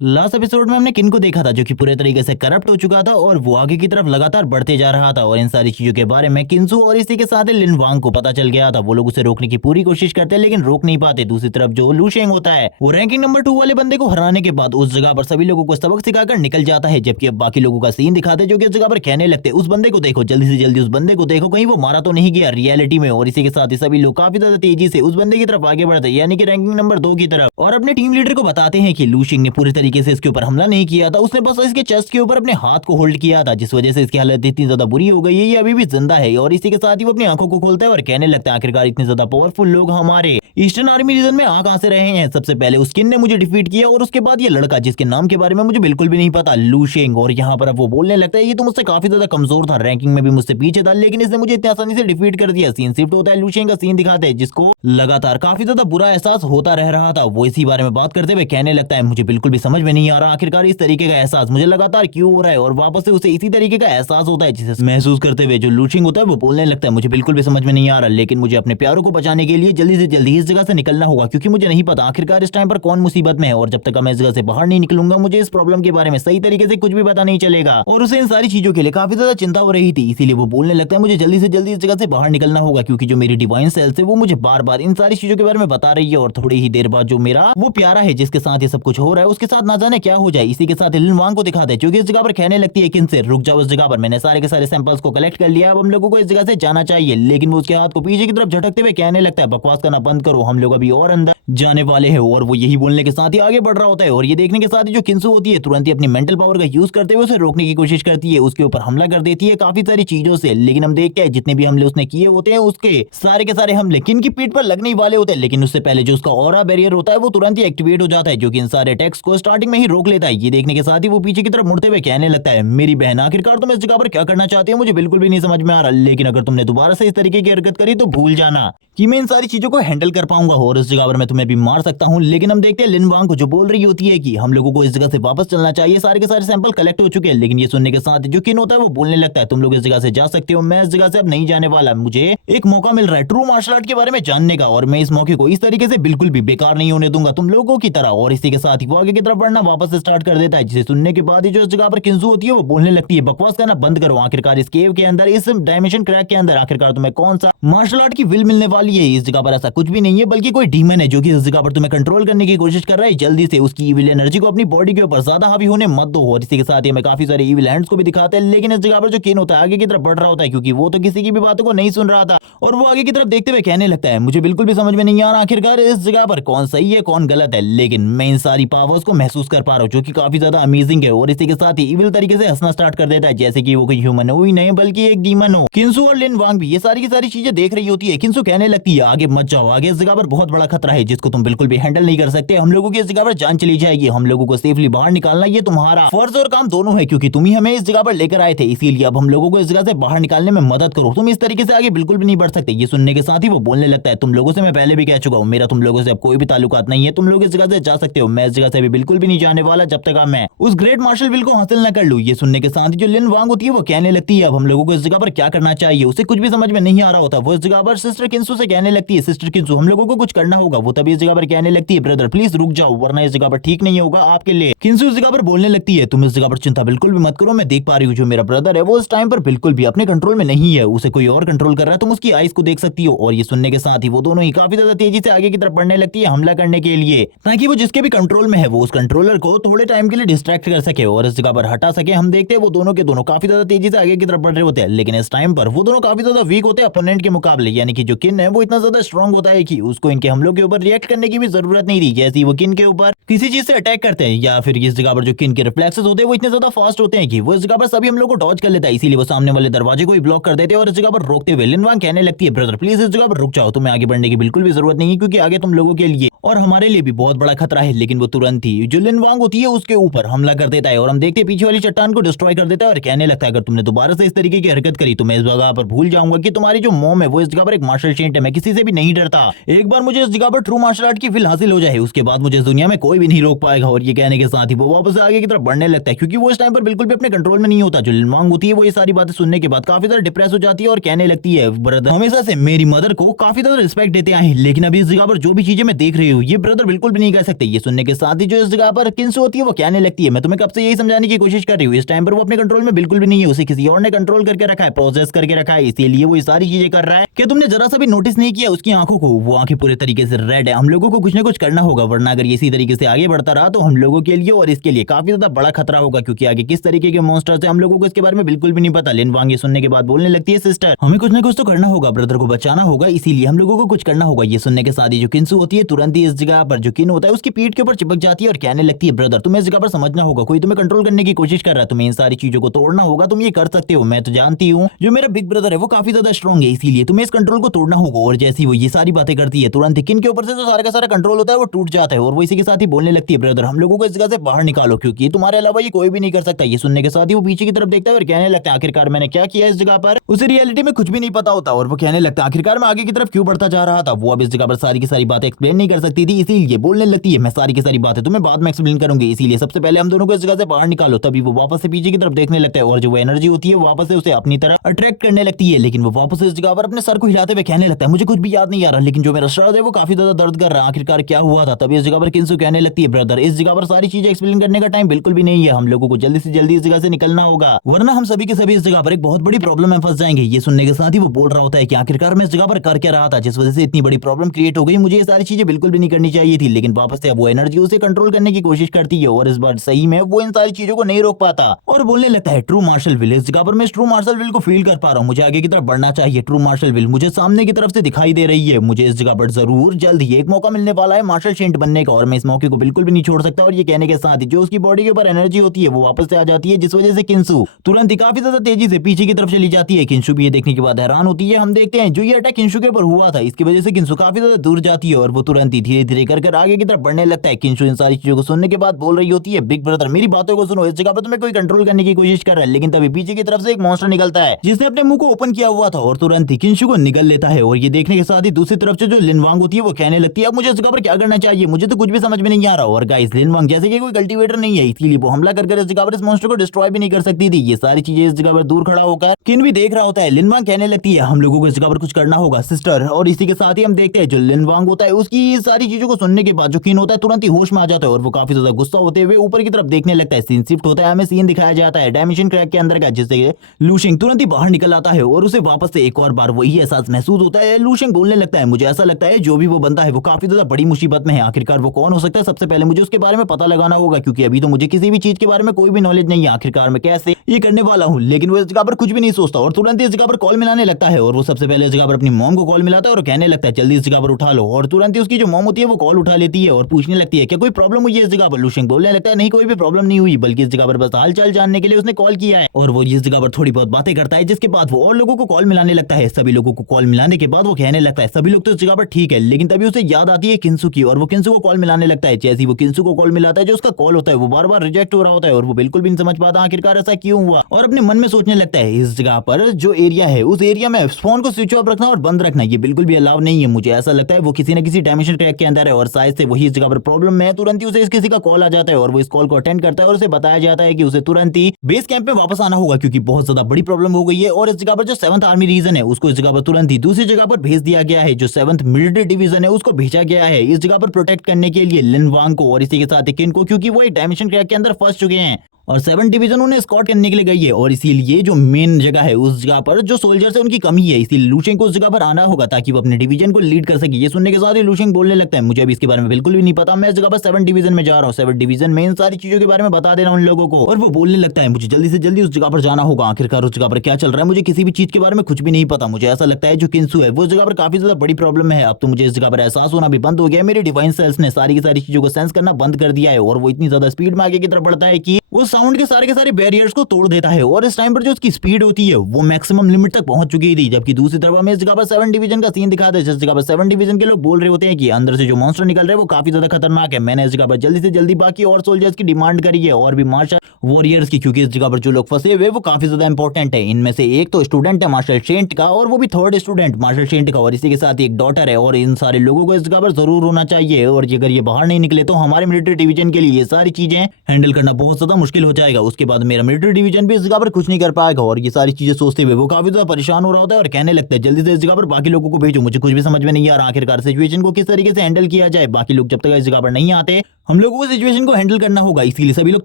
Last episode में हमने किन को देखा था जो कि पूरे तरीके से करप्ट हो चुका था और वो आगे की तरफ लगातार बढ़ते जा रहा था। और इन सारी चीजों के बारे में किंसु और इसी के साथ लिन वांग को पता चल गया था। वो लोग उसे रोकने की पूरी कोशिश करते हैं लेकिन रोक नहीं पाते। दूसरी तरफ जो लू शेंग होता है वो रैंकिंग नंबर 2 वाले बंदे को हराने के बाद उस जगह पर सभी लोगों को सबक सिखाकर निकल जाता है। जबकि अब बाकी लोगों का सीन दिखाते हैं जो कि उस जगह पर कहने लगते उस बंदे को देखो, जल्दी से जल्दी उस बंदे को देखो, कहीं वो मारा तो नहीं गया रियलिटी में। और इसी के साथ ही सभी लोग काफी ज्यादा तेजी से उस बंदे की तरफ आगे बढ़ते हैं, यानी कि रैंकिंग नंबर 2 की तरफ, और अपने टीम लीडर को बताते हैं कि लू शेंग ने पूरी तरीके से इसके ऊपर हमला नहीं किया था, उसने बस इसके चेस्ट के ऊपर अपने हाथ को होल्ड किया था, जिस वजह से इसकी हालत इतनी ज्यादा बुरी हो गई है, ये अभी भी जिंदा है। और इसी के साथ ही वो अपनी आंखों को खोलता है और कहने लगता है आखिरकार इतने ज्यादा पावरफुल लोग हमारे ईस्टर्न आर्मी रीजन में आ कहां से रहे हैं। सबसे पहले उस किन ने मुझे डिफीट किया और उसके बाद ये लड़का जिसके नाम के बारे में मुझे बिल्कुल भी नहीं पता, लू शेंग। और यहाँ पर अब वो बोलने लगता है ये तो मुझसे काफी ज्यादा कमजोर था, रैंकिंग में भी मुझसे पीछे था, लेकिन इसने मुझे इतनी आसानी से डिफीट कर दिया। सीन शिफ्ट होता है, लू शेंग का सीन दिखाते हैं जिसको लगातार काफी ज्यादा बुरा एहसास होता रह रहा था। वो इसी बारे में बात करते हुए कहने लगता है मुझे बिल्कुल भी समझ में नहीं आ रहा आखिरकार इस तरीके का एहसास मुझे लगातार क्यों हो रहा है। और वापस से उसे इसी तरीके का एहसास होता है जिसे महसूस करते हुए जो लू शेंग होता है वो बोलने लगता है मुझे बिल्कुल भी समझ में नहीं आ रहा, लेकिन मुझे अपने प्यारों को बचाने के लिए जल्दी से जल्दी इस जगह से निकलना होगा, क्योंकि मुझे नहीं पता आखिरकार इस टाइम पर कौन मुसीबत में है। और जब तक मैं इस जगह से बाहर नहीं निकलूंगा मुझे इस प्रॉब्लम के बारे में सही तरीके से कुछ भी पता नहीं चलेगा। और उसे इन सारी चीजों के लिए काफी ज्यादा चिंता हो रही थी, इसीलिए वो बोलने लगता है मुझे जल्दी से जल्दी इस जगह से बाहर निकलना होगा, क्योंकि जो मेरी डिवाइन सेल्स है वो मुझे बार बार इन सारी चीजों के बारे में बता रही है। और थोड़ी ही देर बाद जो मेरा वो प्यारा है जिसके साथ ये सब कुछ हो रहा है उसके साथ ना जाने क्या हो जाए। इसी के साथ लिन वांग को दिखाते हैं क्योंकि इस जगह पर कहने लगती है किन से रुक जाओ, इस जगह पर मैंने सारे के सारे सैंपल्स को कलेक्ट कर लिया, अब हम लोगों को इस जगह से जाना चाहिए। लेकिन वो उसके हाथ को पीछे की तरफ झटकते हुए कहने लगता है बकवास करना बंद करो, हम लोग अभी और अंदर जाने वाले हैं। और वो यही बोलने के साथ ही आगे बढ़ रहा होता है। और ये देखने के साथ ही जो किंसु होती है तुरंत ही अपनी मेंटल पावर का यूज करते हुए उसे रोकने की कोशिश करती है, उसके ऊपर हमला कर देती है काफी सारी चीजों से। लेकिन हम देखते हैं जितने भी हमले उसने किए होते हैं उसके सारे के सारे हमले किन की पीठ पर लगने ही वाले होते हैं, लेकिन उससे पहले जो उसका ऑरा बैरियर होता है वो तुरंत ही एक्टिवेट हो जाता है जो कि इन सारे अटैक्स को स्टार्टिंग में ही रोक लेता है। ये देखने के साथ ही वो पीछे की तरफ मुड़ते हुए कहने लगता है मेरी बहन आखिरकार तुम इस जगह पर क्या करना चाहती हो मुझे बिल्कुल भी नहीं समझ में आ रहा, लेकिन अगर तुमने दोबारा से इस तरीके की हरकत करी तो भूल जाना कि मैं इन सारी चीजों को हैंडल कर पाऊंगा और इस जगह पर मैं तुम्हें भी मार सकता हूं। लेकिन हम देखते हैं लिन वांग को जो बोल रही होती है कि हम लोगों को इस जगह से वापस चलना चाहिए, सारे के सारे सैंपल कलेक्ट हो चुके हैं। लेकिन ये सुनने के साथ जो किन होता है वो बोलने लगता है तुम लोग इस जगह से जा सकते हो, मैं इस जगह से अब नहीं जाने वाला, मुझे एक मौका मिल रहा है ट्रू मार्शल आर्ट के बारे में जानने का और मैं इस मौके को इस तरीके से बिल्कुल भी बेकार नहीं होने दूंगा तुम लोगों की तरह। और इसी के साथ ही वो आगे की तरफ बढ़ना वापस स्टार्ट कर देता है, जिसे सुनने के बाद ही जो इस जगह पर किंसु होती है वो बोलने लगती है बकवास करना बंद करो, आखिरकार इस केव के अंदर इस डायमेंशन क्रैक के अंदर आखिरकार तुम्हें कौन सा मार्शल आर्ट की विल मिलने वाली है। इस जगह पर ऐसा कुछ भी नहीं है बल्कि कोई डीमन है जो कि इस जगह पर तुम्हें कंट्रोल करने की कोशिश कर रहा है, जल्दी से उसकी इविल एनर्जी को अपनी बॉडी के ऊपर ज्यादा हावी होने मत दो। और इसी के साथ ही हमें काफी सारे इविल हैंड्स को भी दिखाते हैं। लेकिन इस जगह पर जो किन होता है आगे की तरफ बढ़ रहा होता है क्योंकि वो तो किसी की भी बातों को नहीं सुन रहा था और वो आगे की तरफ देखते हुए कहने लगता है मुझे बिल्कुल भी समझ में नहीं आ रहा आखिरकार इस जगह पर कौन सही है कौन गलत है, लेकिन मैं इन सारी पावर्स को महसूस कर पा रहा हूँ जो कि काफी ज्यादा अमेजिंग है। और इसी के साथ ही इविल तरीके से हंसना स्टार्ट कर देता है जैसे कि वो कोई ह्यूमन हो ही नहीं बल्कि एक डीमन हो। किंसु और लिन वांग भी ये सारी की सारी चीजें देख रही होती है। किंसु कहने लगती है आगे मत जाओ, आगे इस जगह पर बहुत बड़ा खतरा है जिसको तुम बिल्कुल भी हैंडल नहीं कर सकते, हम लोगों की इस जगह पर जान चली जाएगी, हम लोगों को सेफली बाहर निकालना ये तुम्हारा फर्ज और काम दोनों है क्योंकि तुम ही हमें इस जगह पर लेकर आए थे, इसीलिए अब हम लोगों को इस जगह से बाहर निकालने में मदद करो, तुम इस तरीके से आगे बिल्कुल भी नहीं बढ़ सकते। ये सुनने के साथ ही वो बोलने लगता है तुम लोगों से मैं पहले भी कह चुका हूँ मेरा तुम लोगों से अब कोई भी ताल्लुकात नहीं है, तुम लोग इस जगह से जा सकते हो, मैं इस जगह से भी बिल्कुल भी नहीं जाने वाला जब तक मैं उस ग्रेट मार्शल विल को हासिल न कर लूं। ये सुनने के साथ ही जो लिन वांग होती है वो कहने लगती है अब हम लोगों को इस जगह पर क्या करना चाहिए, उसे कुछ भी समझ में नहीं आ रहा होता। वो इस जगह पर सिस्टर किंसु से कहने लगती है सिस्टर किंसु हम लोगों को कुछ करना होगा। वो तभी इस जगह पर कहने लगती है ब्रदर प्लीज रुक जाओ वरना इस जगह पर ठीक नहीं होगा आपके लिए। किंसु इस जगह पर बोलने लगती है तुम इस जगह पर चिंता बिल्कुल भी मत करो, मैं देख पा रही हूँ जो मेरा ब्रदर है वो इस टाइम पर बिल्कुल भी अपने कंट्रोल में नहीं है, उसे कोई और कंट्रोल कर रहा है, तुम उसकी आईज को देख सकती हो। और ये सुनने के साथ ही वो दोनों ही काफी ज्यादा तेजी से आगे की तरफ बढ़ने लगती है हमला करने के लिए, ताकि वो जिसके भी कंट्रोल में है वो उस कंट्रोलर को थोड़े टाइम के लिए डिस्ट्रैक्ट कर सके और इस जगह पर हटा सके। हम देखते हैं वो दोनों के दोनों काफी ज्यादा तेजी से आगे की तरफ बढ़ रहे होते हैं, लेकिन इस टाइम पर वो दोनों काफी ज्यादा वीक होते हैं अपोनेंट के मुकाबले, यानी कि जो किन है वो इतना ज्यादा स्ट्रॉन्ग होता है कि उसको इनके हमलों के ऊपर रिएक्ट करने की भी जरूरत नहीं थी। जैसे ही वो किन के ऊपर किसी चीज से अटैक करते हैं या फिर इस जगह पर जो किन के रिफ्लेक्सेस होते हैं वो इतने ज्यादा फास्ट होते हैं कि वो इस जगह पर सभी हम लोग को डॉज कर लेता है, इसीलिए वो सामने वाले दरवाजे को ही ब्लॉक कर देते हैं और इस जगह पर रोकते हुए लिन वांग कहने लगती है ब्रदर प्लीज इस जगह पर रुक जाओ, तुम्हें आगे बढ़ने की बिल्कुल भी जरूरत नहीं है क्योंकि आगे तुम लोगों के लिए और हमारे लिए भी बहुत बड़ा खतरा है। लेकिन वो तुरंत ही जो लिन वांग होती है उसके ऊपर हमला कर देता है और हम देखते हैं पीछे वाली चट्टान को डिस्ट्रॉय कर देता है और कहने लगता है अगर तुमने दोबारा से इस तरीके की हरकत करी तो मैं इस जगह पर भूल जाऊंगा कि तुम्हारी जो मॉम है वो इस जगह पर एक मार्शल सेंट है, मैं किसी से भी नहीं डरता, एक बार मुझे इस जगह पर ट्रू मार्शल आर्ट की फील हासिल हो जाए उसके बाद मुझे इस दुनिया में कोई भी नहीं रोक पाएगा। और ये कहने के साथ ही वो वापस आगे की तरफ बढ़ने लगता है क्योंकि वो इस टाइम पर बिल्कुल भी अपने कंट्रोल में नहीं होता। जो लिन वांग होती है वो ये सारी बातें सुनने के बाद काफी ज्यादा डिप्रेस हो जाती है और कहने लगती है ब्रदर हमेशा से मेरी मदर को काफी ज्यादा रिस्पेक्ट देते आए लेकिन अभी इस जगह पर जो भी चीजें मैं देख रही हो, ये ब्रदर बिल्कुल भी नहीं कर सकते। ये सुनने के साथ ही जो इस जगह पर किंसु होती है वो कहने लगती है, मैं तुम्हें कब से यही समझाने की कोशिश कर रही हूँ, इस टाइम पर वो अपने कंट्रोल में बिल्कुल भी नहीं है, उसे किसी और ने कंट्रोल करके रखा है, प्रोसेस करके रखा है, इसीलिए वो ये सारी चीजें कर रहा है। क्या तुमने जरा सा भी नोटिस नहीं किया उसकी आंखों को? वो आंखें पूरे तरीके से रेड है। हम लोगों को कुछ ना कुछ करना होगा, वरना अगर ये इसी तरीके से आगे बढ़ता रहा तो हम लोगों के लिए और इसके लिए काफी ज्यादा बड़ा खतरा होगा, क्योंकि आगे किस तरीके के मॉन्स्टर्स है हम लोगों को इसके बारे में बिल्कुल भी नहीं पता। लिन वांग ये सुनने के बाद बोलने लगती है, सिस्टर हमें कुछ ना कुछ तो करना होगा, ब्रदर को बचाना होगा, इसीलिए हम लोगों को कुछ करना होगा। ये सुनने के साथ ही जो किंसु होती है तुरंत ही इस जगह पर जो किन होता है उसकी पीठ के ऊपर चिपक जाती है और कहने लगती है, ब्रदर तुम्हें इस जगह पर समझना होगा, कोई तुम्हें कंट्रोल करने की कोशिश कर रहा है, तुम्हें इन सारी चीजों को तोड़ना होगा, तुम ये कर सकते हो। मैं तो जानती हूँ जो मेरा बिग ब्रदर है वो काफी ज्यादा स्ट्रॉन्ग है, इसीलिए तुम्हें इस कंट्रोल को तोड़ना होगा। और जैसी वो ये सारी बातें करती है तुरंत ही किन के ऊपर से जो सारा का सारा कंट्रोल होता है वो टूट जाता है और वो इसी के साथ ही बोलने लगती है, ब्रदर हम लोगों को इस जगह से बाहर निकालो, क्योंकि तुम्हारे अलावा ये कोई भी नहीं कर सकता। ये सुनने के साथ ही वो पीछे की तरफ देखता है और कहने लगता है, आखिरकार मैंने क्या किया इस जगह पर? उसे रियलिटी में कुछ भी नहीं पता होता और वो कहने लगता है, आखिरकार मैं आगे की तरफ क्यों बढ़ता जा रहा था। वो अब इस जगह पर सारी की सारी बातें एक्सप्लेन नहीं कर सकती थी, इसीलिए बोलने लगती है, मैं सारी की सारी बातें तुम्हें बाद में एक्सप्लेन करूंगी, इसीलिए सबसे पहले हम दोनों को इस जगह से बाहर निकालो। तभी वो वापस से पीछे की तरफ देखने लगता है और जो वो एनर्जी होती है वो वापस से उसे अपनी तरफ अट्रैक्ट करने लगती है। लेकिन वो वापस इस जगह पर अपने सर को हिलाते हुए कहने लगता है, मुझे कुछ भी याद नहीं आ रहा, लेकिन जो मेरा सर है वो काफी ज्यादा दर्द कर रहा है, आखिरकार क्या हुआ था? तभी इस जगह पर किंसु कहने लगती है, ब्रदर इस जगह पर सारी चीजें एक्सप्लेन करने का टाइम बिल्कुल भी नहीं है, हम लोगों को जल्दी से जल्दी इस जगह से निकलना होगा, वरना हम सभी के सभी इस जगह पर एक बहुत बड़ी प्रॉब्लम में फंस जाएंगे। ये सुनने के साथ ही वो बोल रहा होता है कि आखिरकार मैं इस जगह पर कर क्या रहा था जिस वजह से इतनी बड़ी प्रॉब्लम क्रिएट हो गई, मुझे ये सारी चीजें बिल्कुल भी नहीं करनी चाहिए थी। लेकिन वापस से अब वो एनर्जी उसे कंट्रोल करने की कोशिश करती है और इस बार सही में वो इन सारी चीजों को नहीं रोक पाता और बोलने लगता है, ट्रू मार्शल विल, इस जगह पर मैं ट्रू मार्शल विल को फील कर पा रहा हूँ, मुझे आगे की तरफ बढ़ना चाहिए। ट्रू मार्शल विल मुझे सामने की तरफ से दिखाई दे रही है, मुझे इस जगह पर जरूर जल्द ही एक मौका मिलने वाला है मार्शल सेंट बनने का और मैं इस मौके को बिल्कुल भी नहीं छोड़ सकता। और ये कहने के साथ ही जो उसकी बॉडी के ऊपर एनर्जी होती है वो वापस से आ जाती है, जिस वजह से किंसु तुरंत ही काफी ज्यादा तेजी से पीछे की तरफ चली जाती है। किंसु भी ये देखने के बाद हैरान होती है। हम देखते हैं जो ये अटैक किंसु के ऊपर हुआ था इसकी वजह से किंसु काफी ज्यादा दूर जाती है और वो तुरंत ही धीरे धीरे कर आगे की तरफ बढ़ने लगता है। किंसु इन सारी चीजों को सुनने के बाद बोल रही होती है, बिग ब्रदर मेरी बातों को सुनो, इस जगह पर तुम्हें कोई कंट्रोल करने की कोशिश कर रहा है। लेकिन तभी पीछे की तरफ से एक मॉन्स्टर निकलता है जिसने अपने मुंह को ओपन किया हुआ था और तुरंत ही किंसु को निगल लेता है। और ये देखने के साथ ही दूसरी तरफ से जो लिन वांग होती है वो कहने लगती है, अब मुझे इस जगह पर क्या करना चाहिए, मुझे तो कुछ भी समझ में नहीं आ रहा। और गाइस लिन वांग जैसे कि कोई कल्टीवेटर नहीं है, इसीलिए वो हमला कर इस जगह पर इस मॉन्स्टर को डिस्ट्रॉय भी नहीं कर सकती थी। ये सारी चीजें इस जगह पर दूर खड़ा होकर किन भी देख रहा होता है। लिन वांग कहने लगती है, हम लोगों को इस जगह पर कुछ करना होगा सिस्टर। और इसी के साथ ही हम देखते हैं जो लिन वांग होता है उसकी ये सारी चीजों को सुनने के बाद जो किन होता है तुरंत ही होश में आ जाता है और वो काफी ज्यादा गुस्सा होते हुए ऊपर की तरफ देखने लगता है। सीन शिफ्ट होता है, हमें सीन दिखाया जाता है डायमेंशन क्रैक के अंदर का, जिससे लूशिंग तुरंत ही बाहर निकल आता है और उसे वापस से एक और बार वही एहसास महसूस होता है। लूशिंग बोलने लगता है, मुझे ऐसा लगता है जो भी वो बंदा है वो काफी ज्यादा बड़ी मुसीबत में है, आखिरकार वो कौन हो सकता है, सबसे पहले मुझे उसके बारे में पता लगाना होगा, क्योंकि अभी तो मुझे किसी भी चीज के बारे में कोई भी नॉलेज नहीं है, आखिरकार मैं कैसे ये करने वाला हूँ। लेकिन वो इस जगह पर कुछ भी नहीं सोचता और तुरंत इस जगह पर कॉल मिलाने लगता है और वो सबसे पहले इस जगह पर अपनी मॉम को कॉल मिलाता है और कहने लगता है, जल्दी इस जगह पर उठा लो। और तुरंत ही उसकी जो मॉम होती है वो कॉल उठा लेती है और पूछने लगती है, क्या कोई प्रॉब्लम हुई है इस जगह पर? लूशिंग बोलने लगता है, नहीं कोई भी प्रॉब्लम नहीं हुई, बल्कि इस जगह पर बस हालचाल जानने के लिए उसने कॉल किया है। और वो इस जगह पर थोड़ी बहुत बातें करता है, जिसके बाद वो और लोगों को कॉल मिलाने लगता है। सभी लोगों को कॉल मिलाने के बाद वो कहने लगता है, सभी लोग तो इस जगह पर ठीक है, लेकिन तभी उसे याद आती है किंसु की और वो किंसु को कॉल मिलाने लगता है। जैसे ही वो किंसु को कॉल मिलाता है, जो उसका कॉल होता है वो बार बार रिजेक्ट हो रहा होता है और वो बिल्कुल भी नहीं समझ पाता आखिरकार ऐसा क्यों हुआ और अपने मन में सोचने लगता है, इस जगह पर जो एरिया है उस एरिया में फोन को स्विच ऑफ रखना और बंद रखना ये बिल्कुल भी अलाउ नहीं है। मुझे ऐसा लगता है वो किसी न किसी डायमेंशन क्रैक के अंदर है और शायद से वही इस जगह पर प्रॉब्लम में है। तुरंत ही उसे किसी का कॉल आ जाता है और वो इस कॉल को अटेंड करता है और उसे बताया जाता है कि उसे तुरंत ही बेस कैंप में वापस आना होगा, क्योंकि बहुत ज्यादा बड़ी प्रॉब्लम हो गई है और इस जगह पर जो 7th आर्मी रीजन है उसको इस जगह पर तुरंत ही दूसरी जगह पर भेज दिया गया है। जो 7th मिलिट्री डिवीजन है उसको भेजा गया है इस जगह पर प्रोटेक्ट करने के लिए लिन वांग को और इसी के साथ किन को, क्योंकि वो एक डायमेंशन क्रैक के अंदर फंस चुके हैं और 7 डिवीजन उन्हें स्कॉट करने के लिए गई है और इसीलिए जो मेन जगह है उस जगह पर जो सोल्जर्स है उनकी कमी है, इसीलिए लूशिंग को उस जगह पर आना होगा ताकि वो अपने डिवीजन को लीड कर सके। ये सुनने के साथ ही लूशिंग बोलने लगता है, मुझे अभी इसके बारे में बिल्कुल भी नहीं पता, मैं इस जगह पर 7 डिवीजन में जा रहा हूँ, 7 डिवीजन में इन सारी चीजों के बारे में बता देना उन लोगों को। और वो बोलने लगता है, मुझे जल्दी से जल्दी उस जगह पर जाना होगा, आखिरकार उस जगह पर क्या चल रहा है मुझे किसी भी चीज के बारे में कुछ भी नहीं पता। मुझे ऐसा लगता है जो किंसु है वो जगह पर काफी ज्यादा बड़ी प्रॉब्लम है, अब तो मुझे इस जगह पर एहसास होना भी बंद हो गया, मेरे डिवाइन सेल्स ने सारी की सारी चीजों को सेंस करना बंद कर दिया है और वो इतनी ज्यादा स्पीड में आगे की तरफ बढ़ता है कि वो साउंड के सारे बैरियर्स को तोड़ देता है और इस टाइम पर जो उसकी स्पीड होती है वो मैक्सिमम लिमिट तक पहुंच चुकी थी। जबकि दूसरी तरफ हमें इस जगह पर 7 डिवीजन का सीन दिखाते हैं, जिस जगह पर 7 डिवीजन के लोग बोल रहे होते हैं कि अंदर से जो मॉन्स्टर निकल रहे हैं वो काफी ज्यादा खतरनाक है। मैंने इस जगह पर जल्दी से जल्दी बाकी और सोल्जर्स की डिमांड करी है और भी मार्शल वॉरियर्स की, क्योंकि इस जगह पर जो लोग फंसे हुए वो काफी ज्यादा इंपॉर्टेंट है। इनमें से एक तो स्टूडेंट है मार्शल सेंट का और वो भी 3rd स्टूडेंट मार्शल सेंट का और इसी के साथ एक डॉटर है और इन सारे लोगों को इस जगह पर जरूर होना चाहिए और अगर ये बाहर नहीं निकले तो हमारे मिलिट्री डिवीजन के लिए ये सारी चीजें हैंडल करना बहुत ज्यादा मुश्किल हो जाएगा। उसके बाद मेरा मिलिट्री डिवीजन भी इस जगह पर कुछ नहीं कर पाएगा। और ये सारी चीजें सोचते हुए वो काफी ज्यादा परेशान हो रहा होता है और कहने लगता है जल्दी से इस जगह पर बाकी लोगों को भेजो, मुझे कुछ भी समझ में नहीं आ रहा आखिरकार सिचुएशन को किस तरीके से हैंडल किया जाए। बाकी लोग जब तक इस जगह पर नहीं आते हम लोगों को सिचुएशन को हैंडल करना होगा, इसीलिए सभी लोग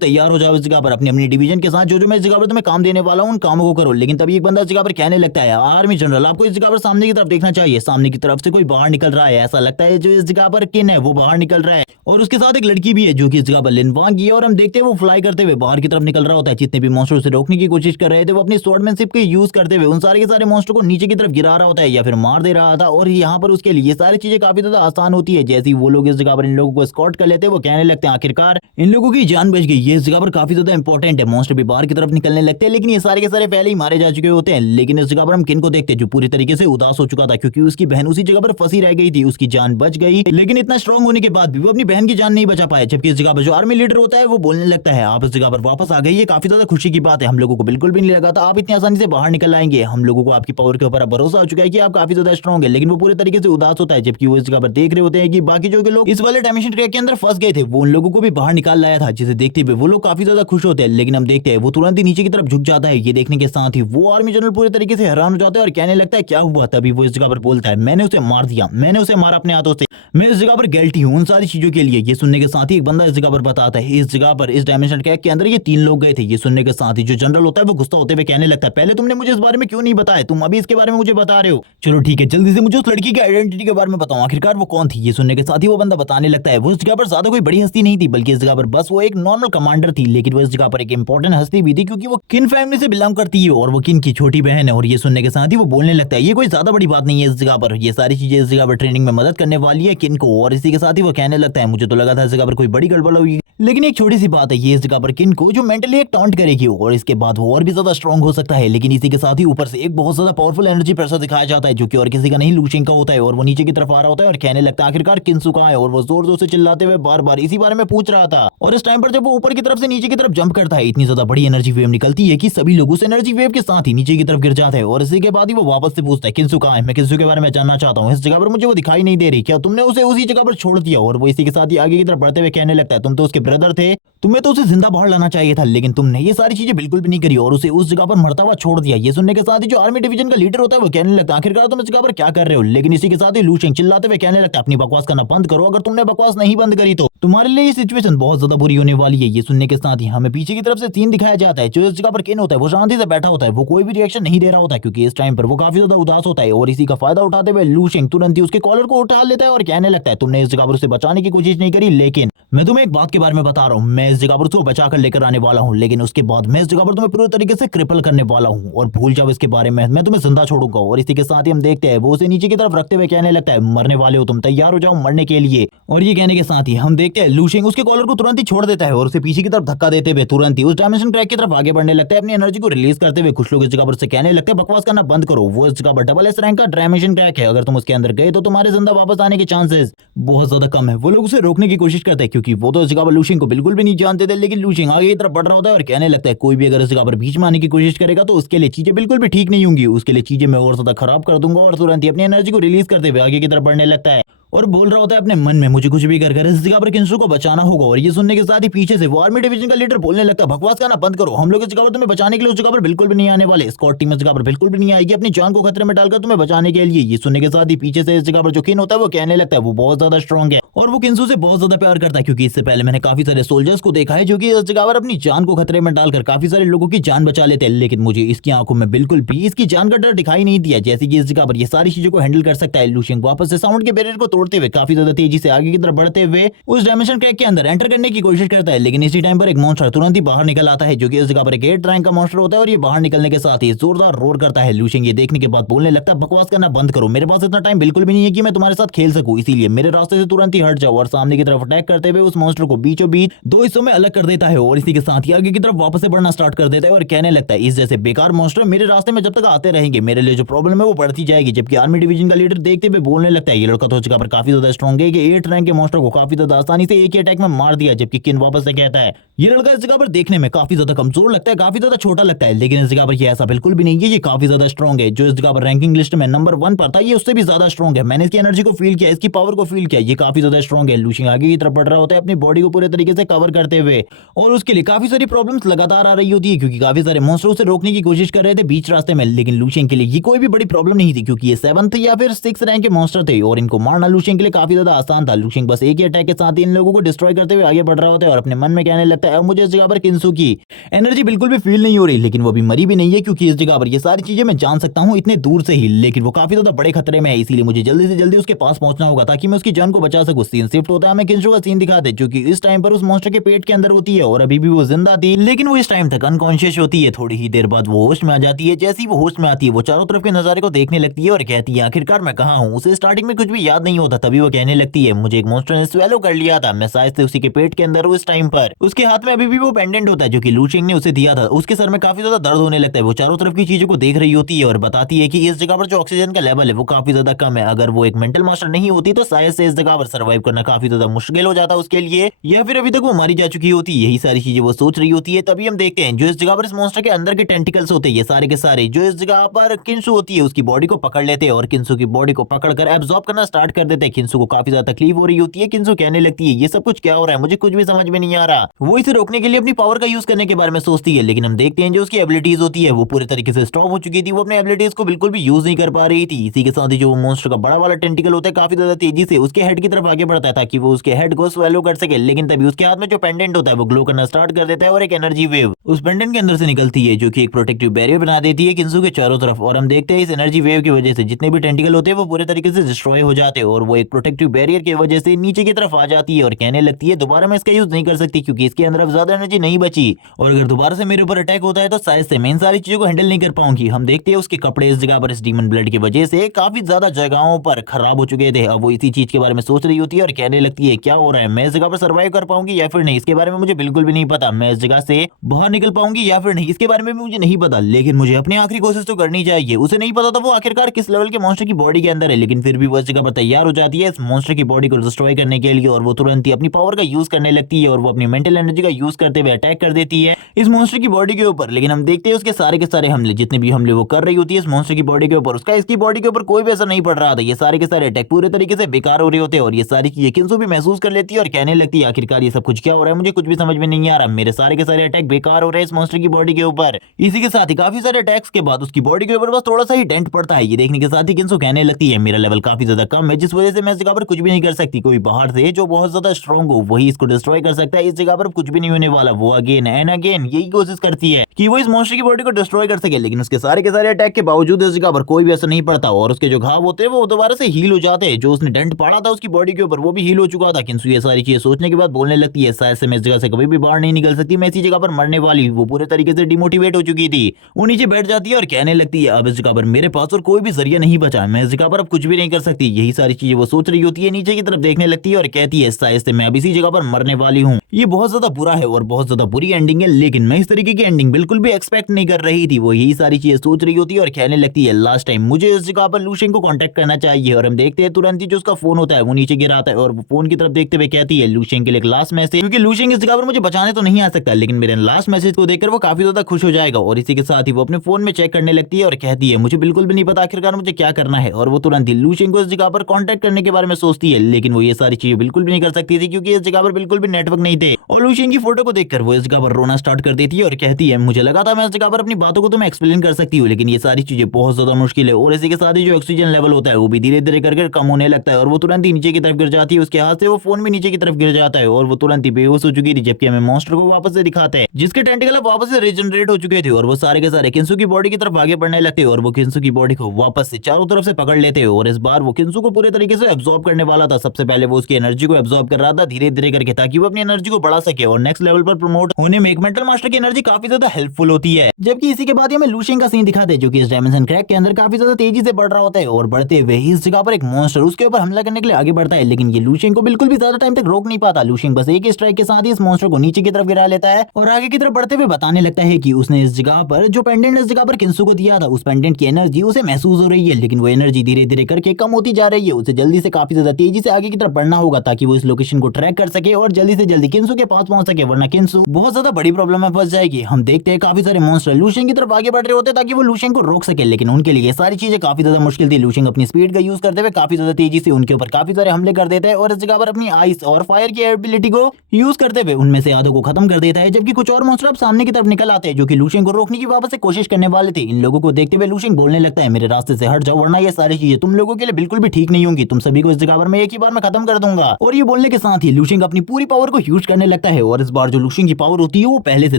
तैयार हो जाओ इस जगह पर अपनी अपनी डिवीजन के साथ। जो जो मैं इस जगह पर तुम्हें काम देने वाला हूँ उन कामों को करो। लेकिन तभी एक बंदा इस जगह पर कहने लगता है आर्मी जनरल आपको इस जगह पर सामने की तरफ देखना चाहिए, सामने की तरफ से कोई बाहर निकल रहा है। ऐसा लगता है जो इस जगह पर किन है वो बाहर निकल रहा है और उसके साथ एक लड़की भी है जो कि इस जगह पर लिन वांग की है। और हम देखते हैं वो फ्लाई करते हुए बाहर की तरफ निकल रहा होता है। जितने भी मॉन्स्टर उसे रोकने की कोशिश कर रहे थे वो अपनी स्वॉर्डमैनशिप के यूज करते हुए उन सारे के सारे मॉन्स्टर को नीचे की तरफ गिरा रहा होता है या फिर मार दे रहा था। और यहाँ पर उसके लिए ये सारी चीजें काफी ज्यादा आसान होती है। जैसे ही वो लोग इस जगह पर इन लोगों को स्कॉट कर लेते हैं वो कहने लगते हैं आखिरकार इन लोगों की जान बच गई, ये इस जगह पर काफी ज्यादा इंपॉर्टेंट है। मॉन्स्टर भी बाहर की तरफ निकलने लगते हैं लेकिन ये सारे के सारे पहले ही मारे जा चुके होते हैं। लेकिन इस जगह पर हम किन को देखते हैं जो पूरी तरीके से उदास हो चुका था क्योंकि उसकी बहन उसी जगह पर फंसी रह गई थी। उसकी जान बच गई लेकिन इतना स्ट्रांग होने के बाद भी वो अपनी बहन की जान नहीं बचा पाया। जबकि इस जगह पर जो आर्मी लीडर होता है वो बोलने लगता है आप इस जगह पर वापस आ गई, ये काफी ज्यादा खुशी की बात है। हम लोगों को बिल्कुल भी नहीं लगा था आप इतनी आसानी से बाहर निकल आएंगे। हम लोगों को आपकी पावर के ऊपर भरोसा हो चुका है कि आप काफी ज्यादा स्ट्रांग है। लेकिन वो पूरे तरीके से उदास होता है जबकि वो इस जगह पर देख रहे होते हैं कि बाकी जो लोग इस वाले डायमेंशन ट्रैक के अंदर फंस गए थे वो उन लोगों को भी बाहर निकाल लाया था, जिसे देखते हुए वो लोग काफी ज्यादा खुश होते हैं। लेकिन हम देखते हैं वो तुरंत ही नीचे की तरफ झुक जाता है। ये देखने के साथ ही वो आर्मी जनरल पूरे तरीके से हैरान हो जाता है और कहने लगता है क्या हुआ। तभी वो इस जगह पर बोलता है मैंने उसे मार दिया, मैंने उसे मारा अपने हाथों से, मैं इस जगह पर गिल्टी हूँ उन सारी चीजों के लिए। ये सुनने के साथ ही एक बंदा इस जगह पर बताता है इस जगह पर इस डायमेंशन ट्रैक के अंदर ये 3 लोग गए थे। ये सुनने के साथ ही जो जनरल होता है वो गुस्सा होते हुए कहने लगता है पहले तुमने मुझे इस बारे में क्यों नहीं बताया, तुम अभी इसके बारे में मुझे बता रहे हो। चलो ठीक है जल्दी से मुझे उस लड़की की आइडेंटिटी के बारे में बताओ आखिरकार वो कौन थी। ये सुनने के साथ ही वो बंदा बताने लगता है वो इस जगह पर ज्यादा कोई बड़ी हस्ती नहीं थी बल्कि इस जगह पर बस वो एक नॉर्मल कमांडर थी। लेकिन वो इस जगह पर एक इंपॉर्टेंट हस्ती भी थी क्योंकि वो किन फैमिली से बिलोंग करती है और वो किन की छोटी बहन है। और ये सुनने के साथ ही वो बोलने लगता है ये कोई ज्यादा बड़ी बात नहीं है, इस जगह पर ये सारी चीजें इस जगह पर ट्रेनिंग में मदद करने वाली है किन को। और इसी के साथ ही वो कहने लगता है मुझे तो लगा था इस जगह पर कोई बड़ी गड़बड़ होगी लेकिन एक छोटी सी बात है ये इस जगह पर किन को जो मेंटली एक टॉन्ट करेगी और इसके बाद वो और भी ज्यादा स्ट्रांग हो सकता है। लेकिन इसी के साथ ही ऊपर से एक बहुत ज्यादा पावरफुल एनर्जी प्रेशर दिखाया जाता है जो कि और किसी का नहीं लूशिंग का होता है। और वो नीचे की तरफ आ रहा होता है और कहने लगता है आखिरकार किन्सु कहाँ है। और वो जोर जोर से चिल्लाते हुए बार बार इसी बारे में पूछ रहा था। और इस टाइम पर जब वो ऊपर की तरफ से नीचे की तरफ जंप करता है इतनी ज्यादा बड़ी एनर्जी वेव निकलती है कि सभी लोग उस एनर्जी वेव के साथ ही नीचे की तरफ गिर जाते हैं। और इसी के बाद ही वो वापस से पूछता है किन्सु कहाँ है, मैं किन्सु के बारे में जानना चाहता हूँ, इस जगह पर मुझे वो दिखाई नहीं दे रही, क्या तुमने उसे उसी जगह पर छोड़ दिया। और वो इसी के साथ ही आगे की तरफ बढ़ते हुए कहने लगता है तुम तो उसके ब्रदर थे, तुम्हें तो उसे जिंदा बाहर लाना चाहिए था लेकिन तुमने ये सारी चीजें बिल्कुल भी नहीं करी और उसे उस जगह पर मरता हुआ छोड़ दिया। ये सुनने के साथ ही जो आर्मी डिवीजन का लीडर होता है वो कहने लगता है आखिरकार तुम इस जगह पर क्या कर रहे हो। लेकिन इसी के साथ ही लू शेंग चिल्लाते हुए कहने लगता है अपनी बकवास करना बंद करो, अगर तुमने बकवास नहीं बंद करी तो तुम्हारे लिए ये सिचुएशन बहुत ज्यादा बुरी होने वाली है। ये सुनने के साथ ही हमें पीछे की तरफ से सीन दिखाया जाता है जो इस जगह पर किन होता है वो शांति से बैठा होता है, वो कोई भी रिएक्शन नहीं दे रहा होता क्योंकि इस टाइम पर वो काफी ज्यादा उदास होता है। और इसी का फायदा उठाते हुए लू शेंग तुरंत ही उसके कॉलर को उठा लेता है और कहने लगता है तुमने इस जगह पर उसे बचाने की कोशिश नहीं करी, लेकिन मैं तुम्हें एक बात के बारे में बता रहा हूँ, मैं इस जगह पर उसको बचा कर लेकर आने वाला हूँ लेकिन उसके बाद मैं इस जगह पर तुम्हें पूरे तरीके से क्रिपल करने वाला हूँ और भूल जाओ इसके बारे में, मैं तुम्हें जिंदा छोड़ूंगा। और इसी के साथ ही हम देखते हैं वो उसे नीचे की तरफ रखते हुए कहने लगता है मरने वाले हो तुम, तैयार हो जाओ मरने के लिए। और ये कहने के साथ ही हम देखते हैं लू शेंग उसके कॉलर को तुरंत ही छोड़ देता है और उसे पीछे की तरफ धक्का देते हुए तुरंत ही उस डायमेंशन ट्रैक की तरफ आगे बढ़ने लगता है अपनी एनर्जी को रिलीज करते हुए। कुछ लोग इस जगह पर से कहने लगते हैं बकवास करना बंद करो, वो इस जगह पर डबल एस रैंक का डायमेंशन ट्रैक है, अगर तुम उसके अंदर गए तो तुम्हारे जिंदा वापस आने के चांसेस बहुत ज्यादा कम है। वो लोग उसे रोकने की कोशिश करते हैं क्योंकि वो तो इस जगह पर लू शेंग को बिल्कुल भी नहीं जानते थे। लेकिन लू शेंग आगे की तरफ बढ़ रहा होता है और कहने लगता है कोई भी अगर इस जगह पर बीच में आने की कोशिश करेगा तो उसके लिए चीजें बिल्कुल भी ठीक नहीं होंगी, उसके लिए चीजें मैं और ज्यादा खराब कर दूंगा। और तुरंत ही अपनी एनर्जी को रिलीज करते हुए आगे की तरफ बढ़ने लगता है और बोल रहा होता है अपने मन में मुझे कुछ भी कर इस जगह पर किन्सु को बचाना होगा। और ये सुनने के साथ ही पीछे से वो आर्मी डिवीजन का लीडर बोलने लगता है बकवास करना बंद करो, हम लोग इस जगह पर तुम्हें बचाने के लिए उस जगह पर बिल्कुल भी नहीं आने वाले, स्कॉट टीम इस जगह पर बिल्कुल भी नहीं आएगी अपनी जान को खतरे में डालकर तुम्हें बचाने के लिए। ये सुनने के साथ ही पीछे से इस जगह पर जो किन होता है वो कहने लगता है वो बहुत ज्यादा स्ट्रांग है और वो किन्सु से बहुत ज्यादा प्यार करता है क्योंकि इससे पहले मैंने काफी सारे सोल्जर्स को देखा है जो कि इस जगह पर अपनी जान को खतरे में डालकर काफी सारे लोगों की जान बचा लेते हैं। लेकिन मुझे इसकी आंखों में बिल्कुल भी इसकी जान का डर दिखाई नहीं दिया, जैसे कि इस जगह पर ये सारी चीजों को हैंडल कर सकता है। लू शेंग वापस से साउंड के बैरियर को तोड़ते हुए काफी ज्यादा तेजी से आगे की तरफ बढ़ते हुए उस डायमेंशन ट्रैक के अंदर एंटर करने की कोशिश करता है। लेकिन इसी टाइम पर एक मॉन्स्टर तुरंत ही बाहर निकल आता है जो कि इस जगह पर एक 8 रैंक का मॉन्स्टर होता है और ये बाहर निकलने के साथ ही जोरदार रोर करता है। लू शेंग ये देखने के बाद बोलने लगता है बकवास करना बंद करो, मेरे पास इतना टाइम बिल्कुल भी नहीं है कि मैं तुम्हारे साथ खेल सकूं, इसीलिए मेरे रास्ते से तुरंत ही हट जाओ। और सामने की तरफ अटैक करते हुए उस मॉन्स्टर को बीचों बीच 2 हिस्सों में अलग कर देता है और इसी के साथ ही आगे की तरफ वापस से बढ़ना स्टार्ट कर देता है और कहने लगता है इस जैसे बेकार मॉन्स्टर मेरे रास्ते में जब तक आते रहेंगे मेरे लिए जो प्रॉब्लम है वो बढ़ती जाएगी। जबकि आर्मी डिवीजन का लीडर देखते हुए बोलने लगता है ये लड़का तो इस जगह पर काफी ज्यादा स्ट्रॉन्ग है कि 8 रैंक के मॉन्स्टर को काफी ज्यादा आसानी से एक ही अटैक में मार दिया, जबकि किन वापस से कहता है ये लड़का इस जगह पर देखने में काफी ज्यादा कमजोर लगता है, काफी ज्यादा छोटा लगता है, लेकिन इस जगह पर ये ऐसा बिल्कुल भी नहीं है, ये काफी ज्यादा स्ट्रॉन्ग है। जो इस जगह पर रैंकिंग लिस्ट में नंबर 1 पर था ये उससे भी ज्यादा स्ट्रॉन्ग है। मैंने इसकी एनर्जी को फील किया, इसकी पावर को फील किया, ये काफी ज्यादा स्ट्रॉन्ग है। लूशिंग आगे की तरफ बढ़ रहा होता है अपनी बॉडी को पूरे तरीके से कवर करते हुए, और उसके लिए काफी सारी प्रॉब्लम्स लगातार आ रही होती है क्योंकि काफी सारे मॉन्स्टर उसे रोकने की कोशिश कर रहे थे बीच रास्ते में, लेकिन लूशिंग के लिए ये कोई भी बड़ी प्रॉब्लम नहीं थी क्योंकि ये 7th या फिर 6 रैंक के मॉन्स्टर थे और इनको मारना लूशिंग के लिए काफी ज्यादा आसान था। लूशिंग बस एक ही अटैक के साथ ही इन लोगों को डिस्ट्रॉय करते हुए आगे बढ़ रहा होता है और अपने मन में कहने लगता है अब मुझे इस जगह पर किंसू की एनर्जी बिल्कुल भी फील नहीं हो रही, लेकिन वो भी मरी भी नहीं है क्योंकि इस जगह पर ये सारी चीजें मैं जान सकता हूँ इतने दूर से ही, लेकिन वो काफी ज्यादा बड़े खतरे में है, इसीलिए मुझे जल्दी से जल्दी उसके पास पहुंचना होगा ताकि मैं उसकी जान को बचा सकूं। सीन शिफ्ट होता है, हमें किंसू का सीन दिखाते जो कि इस टाइम पर उस मॉन्स्टर के पेट के अंदर होती है और अभी भी वो जिंदा थी, लेकिन वो इस टाइम तक अनकॉन्शियस होती है। थोड़ी ही देर बाद वो होश में आ जाती है। जैसे ही वो होश में आती है वो चारों तरफ के नजारे को देखने लगती है और कहती है आखिरकार मैं कहाँ हूँ। उसे स्टार्टिंग में कुछ भी याद नहीं होता, तभी वो कहने लगती है मुझे एक मॉन्स्टर ने स्वेलो कर लिया था, मैं शायद से उसी के पेट के अंदर हूँ इस टाइम पर। उसके हाथ में अभी भी वो पेंडेंट होता है जो कि लूशिंग ने उसे दिया था। उसके सर में काफी ज्यादा दर्द होने लगता है, वो चारों तरफ की चीजों को देख रही होती है और बताती है कि इस जगह पर जो ऑक्सीजन का लेवल है वो काफी ज्यादा कम है। अगर वो एक मेंटल मास्टर नहीं होती तो शायद से इस जगह पर सर्वाइव करना काफी ज्यादा मुश्किल हो जाता उसके लिए, या फिर अभी तक वो मारी जा चुकी होती। यही सारी चीजें वो सोच रही होती है। तभी हम देखते हैं जो इस जगह पर इस मॉन्स्टर के अंदर के टेंटिकल्स होते हैं ये सारे के सारे जो इस जगह पर किंसू होती है उसकी बॉडी को पकड़ लेते हैं और किंसू की बॉडी को पकड़कर एब्जॉर्ब करना स्टार्ट कर देते हैं। किंसू को काफी ज्यादा तकलीफ हो रही होती है। किंसू कहने लगती है ये सब कुछ क्या हो रहा है, मुझे कुछ भी समझ में नहीं आ रहा। वो इसे रोकने के लिए अपनी पावर का यूज करने के बारे में सोचती है, लेकिन हम देखते हैं जो उसकी एबिलिटीज होती है वो पूरे तरीके से स्टॉप हो चुकी थी। वो अपने एबिलिटीज को बिल्कुल भी यूज नहीं कर पा रही थी। इसी के साथ ही जो मॉन्स्टर का बड़ा वाला टेंटिकल होता है काफी ज्यादा तेजी से उसके हेड की तरफ आगे बढ़ता है ताकि वो उसके हेड को स्वेलो कर सके, लेकिन तभी उसके हाथ में जो पेंडेंट होता है वो ग्लो करना स्टार्ट कर देता है और एक एनर्जी वेव उस पेंडेंट के अंदर से निकलती है जो कि एक प्रोटेक्टिव बैरियर बना देती है किंसू के चारों तरफ। और हम देखते हैं इस एनर्जी वेव की वजह से जितने भी टेंटिकल होते हैं वो पूरे तरीके से डिस्ट्रॉय हो जाते हैं और वो एक प्रोटेक्टिव बैरियर की वजह से नीचे की तरफ आ जाती है और कहने लगती है दोबारा मैं इसका यूज नहीं कर सकती क्योंकि इसके अंदर अब ज्यादा एनर्जी नहीं बची और अगर दोबारा से मेरे ऊपर अटैक होता है तो शायद से मैं इन सारी चीजों को हैंडल नहीं कर पाऊंगी। हम देखते हैं उसके कपड़े इस जगह पर इस डीमन ब्लड की वजह से काफी ज्यादा जगहों पर खराब हो चुके थे। अब वो इसी चीज के बारे में सोच रही होती है और कहने लगती है क्या हो रहा है, मैं इस जगह पर सर्वाइव कर पाऊंगी या फिर नहीं, इसके बारे में मुझे बिल्कुल भी नहीं पता। मैं इस जगह से बाहर निकल पाऊंगी या फिर नहीं, इसके बारे में भी मुझे नहीं पता, लेकिन मुझे अपनी आखिरी कोशिश तो करनी चाहिए। उसे नहीं पता था वो आखिरकार किस लेवल के मॉन्स्टर की बॉडी के अंदर है, लेकिन फिर भी वो इस जगह पर तैयार हो जाती है इस मॉन्स्टर की बॉडी को डिस्ट्रॉय करने के लिए और वो तुरंत ही अपनी पावर का यूज करने लगती है और वो अपनी मेंटल एनर्जी का यूज करते हुए अटैक कर देती है इस मॉन्स्टर की बॉडी के ऊपर। लेकिन हम देखते हैं उसके सारे के सारे हमले जितने भी हमले वो कर रही होती है इस मॉन्स्टर की बॉडी के ऊपर उसका इसकी बॉडी के ऊपर कोई भी असर नहीं पड़ रहा था। ये सारे के सारे अटैक पूरे तरीके से बेकार हो रहे होते हैं और ये सारी चीजें किंसू भी महसूस कर लेती है और कहने लगती है आखिरकार ये सब कुछ क्या हो रहा है, मुझे कुछ भी समझ में नहीं आ रहा, मेरे सारे के सारे अटैक बेकार हो रहे हैं इस मॉन्स्टर की बॉडी के ऊपर। इसी के साथ ही काफी सारे अटैक्स के बाद उसकी बॉडी के ऊपर बस थोड़ा सा ही डेंट पड़ता है। ये देखने के साथ ही किंसू कहने लगती है मेरा लेवल काफी ज्यादा कम है जिस वजह से मैं इस जगह पर कुछ भी नहीं कर सकती, कोई बाहर से जो बहुत ज्यादा स्ट्रॉन्ग हो वही इसको डिस्ट्रॉय कर सकता है, इस जगह पर कुछ भी नहीं होने वाला। वो अगेन एंड अगेन यही कोशिश करती है कि वो इस मॉन्स्टर की बॉडी को डिस्ट्रॉय कर सके, लेकिन उसके सारे के सारे अटैक के बावजूद इस जगह पर कोई भी असर नहीं पड़ता और उसके जो घाव होते हैं वो दोबारा से हील हो जाते हैं। जो उसने डेंट पड़ा था उसकी बॉडी के ऊपर वो भी हील हो चुका था। किंसू ये सारी चीजें सोचने के बाद बोलने लगती है शायद से मैं इस जगह से कभी भी बाहर नहीं निकल सकती, मैं इसी जगह पर मरने वाली। वो पूरे तरीके से डिमोटिवेट हो चुकी थी। वो नीचे बैठ जाती है और कहने लगती है अब इस जगह पर मेरे पास और कोई भी जरिया नहीं बचा, मैं इस जगह पर अब कुछ भी नहीं कर सकती। यही सारी चीजें वो सोच रही होती है, नीचे की तरफ देखने लगती है और कहती है शायद से मैं अब इसी जगह पर मरने वाली हूँ। ये बहुत ज्यादा बुरा है और बहुत ज्यादा बुरी एंडिंग है, लेकिन मैं इस तरीके की एंडिंग बिल्कुल भी एक्सपेक्ट नहीं कर रही थी। वो यही सारी चीजें सोच रही होती है और कहने लगती है लास्ट टाइम मुझे इस जगह पर लूशिंग को कांटेक्ट करना चाहिए। और हम देखते हैं तुरंत ही जो उसका फोन होता है वो नीचे गिरा आता है और वो फोन की तरफ देखते हुए कहती है लूशिंग के लिए एक लास्ट मैसेज, क्योंकि लूशिंग इस जगह पर मुझे बचाने तो नहीं आ सकता, लेकिन मेरे लास्ट मैसेज को देखकर वो काफी ज्यादा खुश हो जाएगा। और इसी के साथ ही वो अपने फोन में चेक करने लगती है और कहती है मुझे बिल्कुल भी नहीं पता आखिरकार मुझे क्या करना है। और वो तुरंत ही लूशिंग को इस जगह पर कांटेक्ट करने के बारे में सोचती है, लेकिन वो ये सारी चीजें बिल्कुल भी नहीं कर सकती थी क्योंकि इस जगह पर बिल्कुल भी नेटवर्क नहीं थे। और लूशिंग की फोटो को देखकर वो इस जगह पर रोना स्टार्ट कर देती है और कहती है मुझे लगा था मैं इस जगह पर अपनी बातों को तो मैं एक्सप्लेन कर सकती हूँ, लेकिन ये सारी चीजें बहुत ज्यादा मुश्किल है। और इसी के साथ ही जो ऑक्सीजन लेवल होता है वो भी धीरे धीरे करके कम होने लगता है और वो तुरंत ही नीचे की तरफ गिर जाती है। उसके हाथ से वो फोन भी नीचे की तरफ गिर जाता है और वो तुरंत ही बेहोश हो चुकी थी। जबकि हमें मॉन्स्टर को वापस से दिखाते हैं जिसके टेंटिकल अब वापस से रीजनरेट हो चुके थे और वो सारे के सारे किंसू की बॉडी की तरफ आगे बढ़ने लगते हैं और वो किंसू की बॉडी को वापस से चारों तरफ से पकड़ लेते हैं। और इस बार वो किंसू को पूरे तरीके से एब्जॉर्ब करने वाला था। सबसे पहले वो उसकी एनर्जी को एब्जॉर्ब कर रहा था धीरे धीरे करके ताकि वो अपनी एनर्जी को बढ़ा सके और नेक्स्ट लेवल पर प्रमोट होने में एक मेंटल मास्टर की एनर्जी काफी ज्यादा हेल्पफुल होती है। जबकि इसी के बाद हमें लूशिंग का सीन दिखाते हैं जो कि इस डायमेंशन क्रैक के अंदर काफी ज्यादा तेजी से बढ़ रहा होता है और बढ़ते हुए इस जगह पर एक मॉन्स्टर उसके ऊपर हमला करने के लिए आगे बढ़ता है, लेकिन ये लूशिंग को बिल्कुल भी ज्यादा टाइम तक रोक नहीं पाता। लूशिंग बस एक ही स्ट्राइक के साथ ही इस मॉन्स्टर को नीचे की तरफ गिरा लेता है और आगे की तरफ बढ़ते हुए बताने लगता है कि उसने इस जगह पर जो पेंडेंट इस जगह पर किंसू को दिया था उस पेंडेंट की एनर्जी उसे महसूस हो रही है, लेकिन वो एनर्जी धीरे धीरे करके कम होती जा रही है। उसे जल्दी से काफी ज्यादा तेजी से आगे की तरफ बढ़ना होगा ताकि वो इस लोकेशन को ट्रैक कर सके और जल्दी से जल्दी किंसू के पास पहुंच सके, वरना किंसू बहुत ज्यादा बड़ी प्रॉब्लम में फंस जाएगी। हम देखते हैं काफी सारे मॉन्स्टर लूशियन की तरफ आगे बढ़ रहे होते ताकि वो लूशियन को रोक सके, लेकिन उनके लिए ये सारी चीजें काफी ज्यादा मुश्किल थी। लूशियन अपनी स्पीड का यूज करते हुए काफी ज्यादा तेजी से उनके ऊपर काफी सारे हमले कर देता है और इस जगह पर अपनी आइस और फायर की एबिलिटी को यूज करते हुए उनमें से आधों को खत्म कर देता है, जबकि कुछ और मॉन्स्टर अब सामने की तरफ निकल आते हैं जो कि लूशियन को रोकने की वापस से कोशिश करने वाले थे। इन लोगों को देखते हुए लूशियन बोलने लगता है, मेरे रास्ते से हट जाओ वरना ये सारी चीजें तुम लोगों के लिए बिल्कुल भी ठीक नहीं होंगी, तुम सभी को इस जगह पर मैं एक ही बार में खत्म कर दूंगा। और ये बोलने के साथ ही लूशियन अपनी पूरी पावर को यूज करने लगता है और इस बार जो लूशियन की पावर होती है वो पहले से